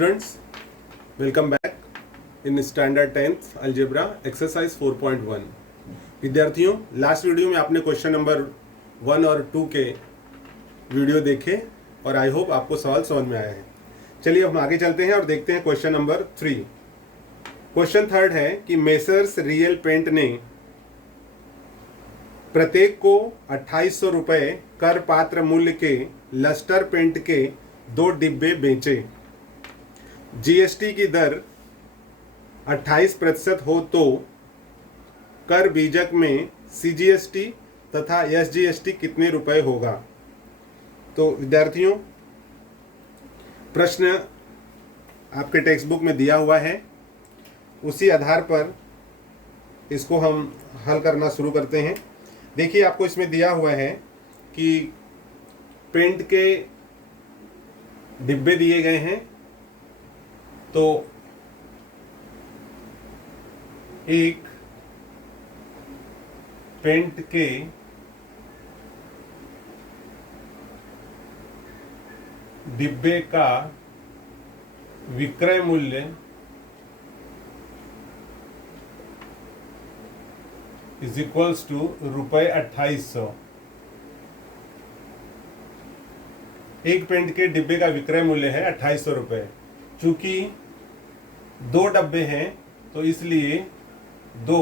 Students, welcome back in Standard 10th Algebra Exercise 4.1। विद्यार्थियों, last video में आपने question number 1 और 2 के वीडियो देखे और आई होप आपको सवाल समझ में आया है। चलिए हम आगे चलते हैं और देखते हैं क्वेश्चन नंबर 3। क्वेश्चन थर्ड है कि मेसर्स रियल पेंट ने प्रत्येक को 2800 रुपये कर पात्र मूल्य के लस्टर पेंट के 2 डिब्बे बेचे। जीएसटी की दर 28% हो तो कर बीजक में सीजीएसटी तथा एसजीएसटी कितने रुपए होगा। तो विद्यार्थियों, प्रश्न आपके टेक्स्ट बुक में दिया हुआ है, उसी आधार पर इसको हम हल करना शुरू करते हैं। देखिए, आपको इसमें दिया हुआ है कि पेंट के डिब्बे दिए गए हैं। तो एक पेंट के डिब्बे का विक्रय मूल्य इज इक्वल्स टू ₹2800। एक पेंट के डिब्बे का विक्रय मूल्य है 2800 रुपये। चूंकि 2 डब्बे हैं तो इसलिए 2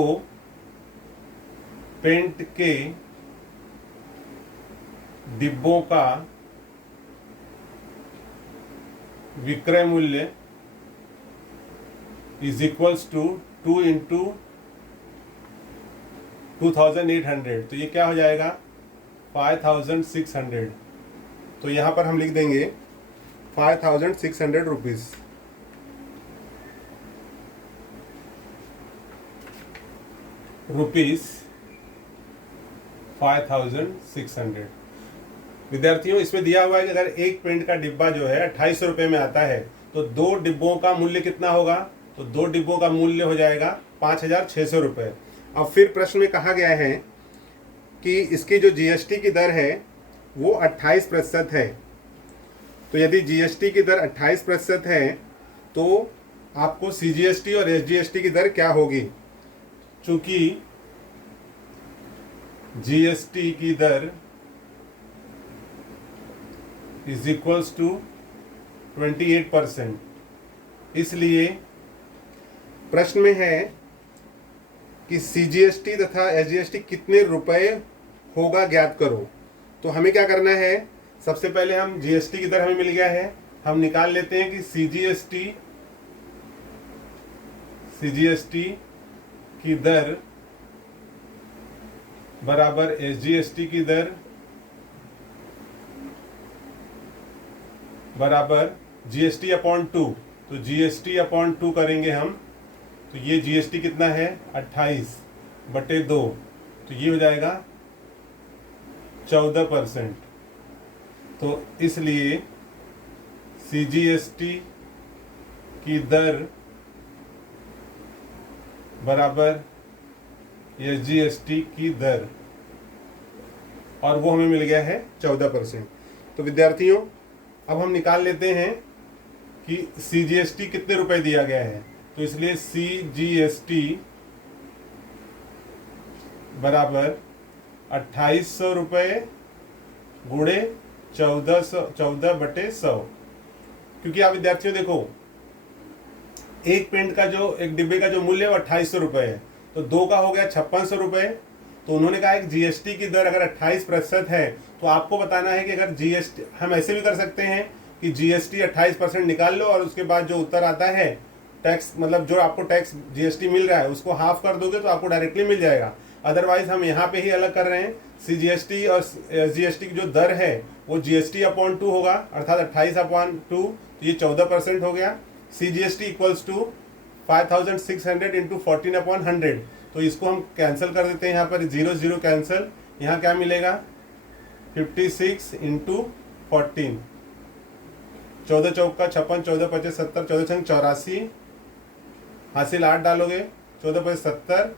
पेंट के डिब्बों का विक्रय मूल्य इज इक्वल्स टू 2 इंटू 2800। तो ये क्या हो जाएगा 5600। तो यहाँ पर हम लिख देंगे 5600 रुपीज़। ₹5600। विद्यार्थियों, इसमें दिया हुआ है कि अगर एक पेंट का डिब्बा जो है 2800 रुपये में आता है तो 2 डिब्बों का मूल्य कितना होगा। तो 2 डिब्बों का मूल्य हो जाएगा 5600 रुपये। अब फिर प्रश्न में कहा गया है कि इसकी जो जीएसटी की दर है वो 28% है। तो यदि जीएसटी की दर 28% है तो आपको सीजीएसटी और एसजीएसटी की दर क्या होगी। चूंकि जीएसटी की दर इज इक्वल्स टू 28%, इसलिए प्रश्न में है कि सीजीएसटी तथा एसजीएसटी कितने रुपए होगा ज्ञात करो। तो हमें क्या करना है, सबसे पहले हम जीएसटी की दर हमें मिल गया है, हम निकाल लेते हैं कि सीजीएसटी की दर बराबर एसजीएसटी की दर बराबर जीएसटी अपॉन 2। तो जीएसटी अपॉन 2 करेंगे हम, तो ये जीएसटी कितना है 28/2। तो ये हो जाएगा 14%। तो इसलिए सीजीएसटी की दर बराबर एसजीएसटी की दर, और वो हमें मिल गया है 14%। तो विद्यार्थियों, अब हम निकाल लेते हैं कि सीजीएसटी कितने रुपए दिया गया है। तो इसलिए सीजीएसटी बराबर 2800 रुपये गुणे 14/100। क्योंकि आप विद्यार्थियों देखो, एक पेंट का जो एक डिब्बे का जो मूल्य है वो 2800 रुपये है, तो 2 का हो गया 5600 रुपये। तो उन्होंने कहा एक जीएसटी की दर अगर 28% है तो आपको बताना है कि अगर जीएसटी, हम ऐसे भी कर सकते हैं कि जीएसटी 28% निकाल लो और उसके बाद जो उत्तर आता है टैक्स, मतलब जो आपको टैक्स जीएसटी मिल रहा है उसको हाफ कर दोगे तो आपको डायरेक्टली मिल जाएगा। अदरवाइज हम यहाँ पे ही अलग कर रहे हैं। सीजीएसटी और एसजीएसटी की जो दर है वो जीएसटी अपॉन 2 होगा, अर्थात 28/2। तो ये 14% हो गया। CGST equals to 5600 into 14/100। तो इसको हम कैंसिल कर देते हैं, यहाँ पर 0 कैंसिल। यहाँ क्या मिलेगा 56 इंटू 14, 14 चौका 56, 14 पचे 70, 14 छंग 84, हासिल 8 डालोगे 14 पचे 70,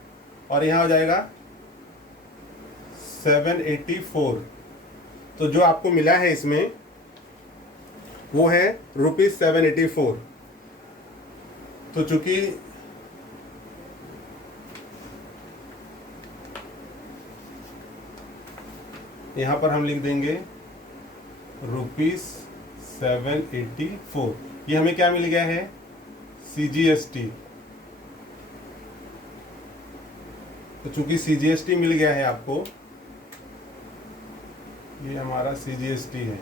और यहाँ हो जाएगा 784। तो जो आपको मिला है इसमें वो है ₹784। तो चूंकि यहां पर हम लिख देंगे ₹784, ये हमें क्या मिल गया है, CGST। तो चूंकि CGST मिल गया है आपको, ये हमारा CGST है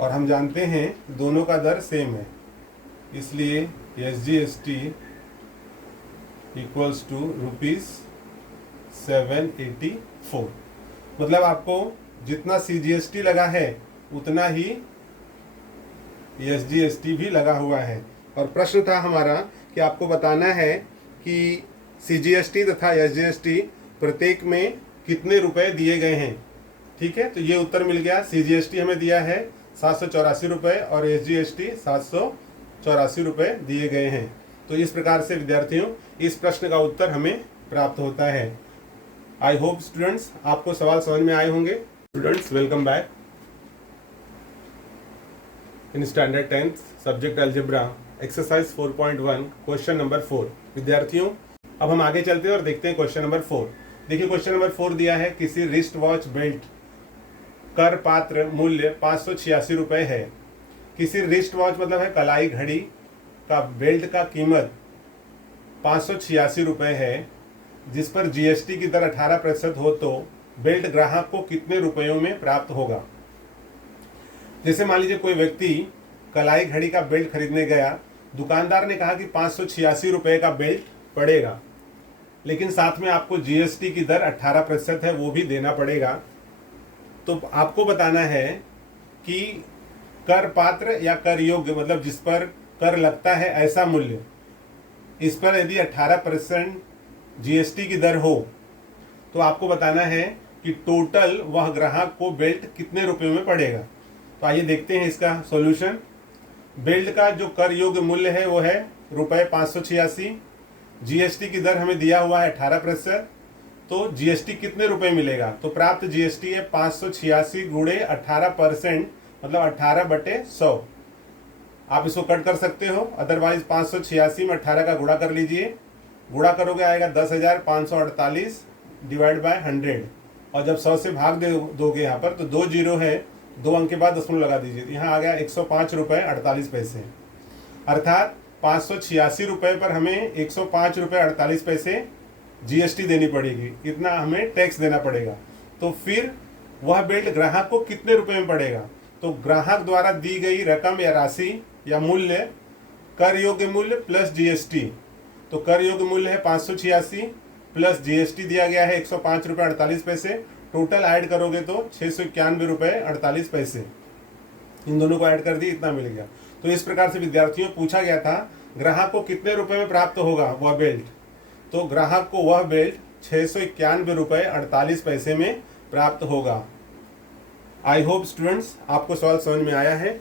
और हम जानते हैं दोनों का दर सेम है, इसलिए SGST इक्वल्स टू ₹784। मतलब आपको जितना CGST लगा है उतना ही SGST भी लगा हुआ है। और प्रश्न था हमारा कि आपको बताना है कि CGST तथा SGST प्रत्येक में कितने रुपए दिए गए हैं। ठीक है, तो ये उत्तर मिल गया। CGST हमें दिया है 784 रुपये और SGST 784 रुपये दिए गए हैं। तो इस प्रकार से विद्यार्थियों इस प्रश्न का उत्तर हमें प्राप्त होता है। आई होप स्टूडेंट्स आपको सवाल समझ में आए होंगे। Students welcome back in standard 10th subject algebra exercise 4.1 question number 4। विद्यार्थियों अब हम आगे चलते हैं और देखते हैं क्वेश्चन नंबर 4। देखिए क्वेश्चन नंबर 4 दिया है, किसी रिस्ट वॉच बेल्ट कर पात्र मूल्य 586 रुपये है। किसी रिस्ट वॉच मतलब है कलाई घड़ी का बेल्ट का कीमत 586 रुपये है, जिस पर GST की दर 18% हो, तो बेल्ट ग्राहक को कितने रुपयों में प्राप्त होगा। जैसे मान लीजिए कोई व्यक्ति कलाई घड़ी का बेल्ट खरीदने गया, दुकानदार ने कहा कि 586 रुपये का बेल्ट पड़ेगा, लेकिन साथ में आपको GST की दर 18% है वो भी देना पड़ेगा। तो आपको बताना है कि कर पात्र या कर योग्य मतलब जिस पर कर लगता है ऐसा मूल्य, इस पर यदि 18% GST की दर हो तो आपको बताना है कि टोटल वह ग्राहक को बेल्ट कितने रुपयों में पड़ेगा। तो आइए देखते हैं इसका सॉल्यूशन। बेल्ट का जो कर योग्य मूल्य है वो है ₹586। GST की दर हमें दिया हुआ है 18%, तो GST कितने रुपए मिलेगा। तो प्राप्त GST है 586 गुणे 18%, मतलब 18/100। आप इसको कट कर सकते हो, अदरवाइज 586 में 18 का गुणा कर लीजिए। गुणा करोगे आएगा 10,548 डिवाइड बाय 100, और जब 100 से भाग दोगे यहाँ पर तो 2 जीरो है, 2 अंक के बाद दशमलव लगा दीजिए, यहाँ आ गया 105 रुपये 48 पैसे। अर्थात 586 रुपये पर हमें 105 रुपये 48 पैसे GST देनी पड़ेगी, इतना हमें टैक्स देना पड़ेगा। तो फिर वह बेल्ट ग्राहक को कितने रुपए में पड़ेगा। तो ग्राहक द्वारा दी गई रकम या राशि या मूल्य कर योग्य मूल्य प्लस GST। तो कर योग्य मूल्य है 586 प्लस GST दिया गया है 105 रुपये 48 पैसे। टोटल ऐड करोगे तो 691 रुपये 48 पैसे, इन दोनों को ऐड कर दी, इतना मिल गया। तो इस प्रकार से विद्यार्थियों पूछा गया था ग्राहक को कितने रुपए में प्राप्त होगा वह बेल्ट। तो ग्राहक को वह बेल्ट 691 रुपये 48 पैसे में प्राप्त होगा। आई होप स्टूडेंट्स आपको सवाल समझ में आया है।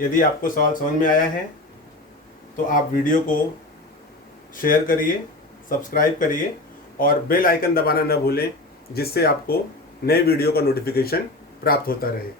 यदि आपको सवाल समझ में आया है तो आप वीडियो को शेयर करिए, सब्सक्राइब करिए और बेल आइकन दबाना न भूलें, जिससे आपको नए वीडियो का नोटिफिकेशन प्राप्त होता रहे।